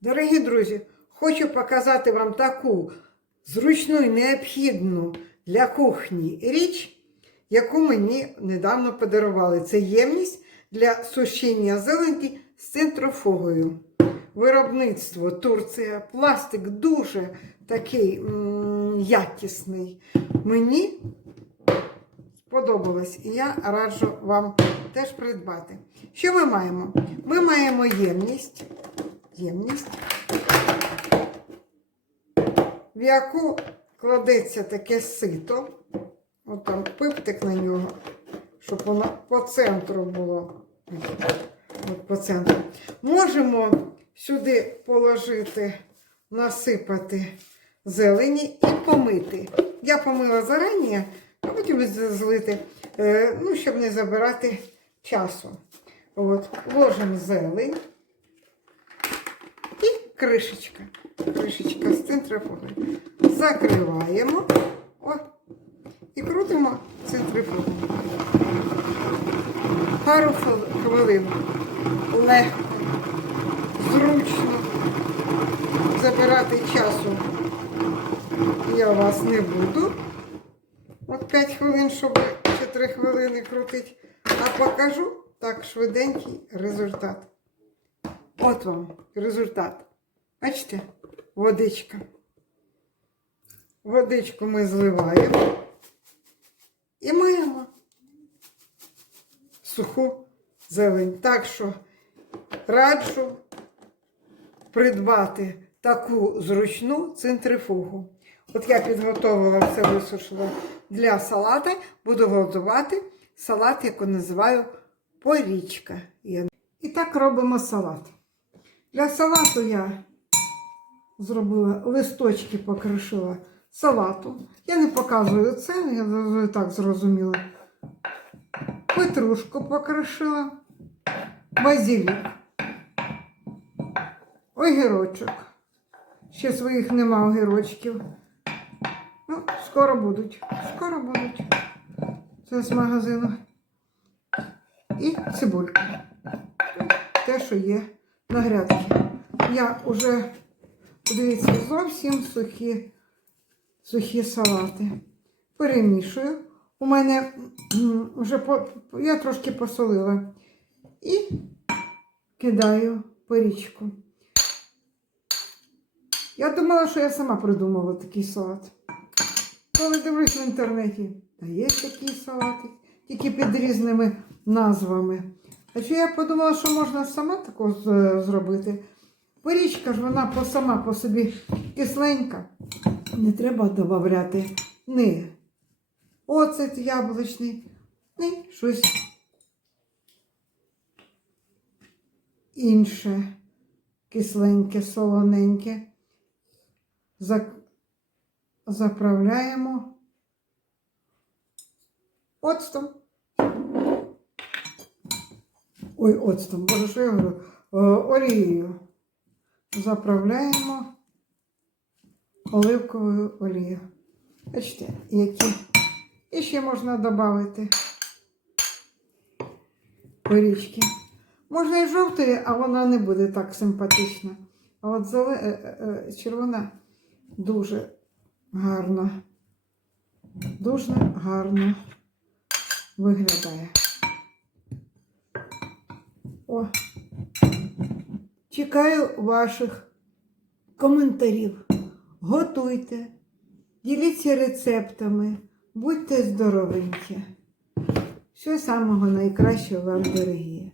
Дорогі друзі, хочу показати вам таку зручну і необхідну для кухні річ, яку мені недавно подарували. Це ємність для сушіння зеленки з центрофугою. Виробництво Турція, пластик дуже такий якісний. Мені сподобалось, і я раджу вам теж придбати. Що ми маємо? Ми маємо ємність, ємність, в яку кладеться таке сито. От там пиптик на нього, щоб воно по центру було. От по центру. Можемо сюди положити, насипати зелені і помити. Я помила зарані, а потім злити, е, ну, щоб не забирати часу. От, ложимо зелень кришечка. Кришечка з центрифуги. Закриваємо о, і крутимо центрифугу. Пару хвилин. Легко, зручно. Забирати часу я вас не буду. От 5 хвилин, щоб чи 3 хвилини крутити. А покажу так швиденький результат. От вам результат. Бачите? Водичка. Водичку ми зливаємо і маємо суху зелень. Так що раджу придбати таку зручну центрифугу. От я підготовила все висушила для салата. Буду готувати салат, який називаю порічка. І так робимо салат. Для салату я зробила листочки, покришила салату. Я не показую це, я так зрозуміла. Петрушку покришила, базилік, огірочок. Ще своїх нема огірочків. Ну, скоро будуть. Скоро будуть. Це з магазину. І цибулька. Те, що є на грядці. Я вже, подивіться, зовсім сухі, сухі салати. Перемішую. У мене вже по, я трошки посолила. І кидаю порічку. Я думала, що я сама придумала такий салат. Коли дивлюсь в інтернеті, та є такі салати, тільки під різними назвами. А чи я подумала, що можна сама такого зробити? Порічка ж вона сама по собі кисленька. Не треба додати ні оцет яблучний, ні щось інше, кисленьке, солоненьке. Заправляємо оцтом. Ой, оцтом, боже, що я говорю? Олією. Заправляємо оливковою олією. Бачите, які. І ще можна додати порічки. Можна і жовтої, а вона не буде так симпатична. А от е, е, е, червона дуже гарно, дуже гарно виглядає. О, чекаю ваших коментарів. Готуйте, діліться рецептами, будьте здоровенькі. Всього самого найкращого вам, дорогі.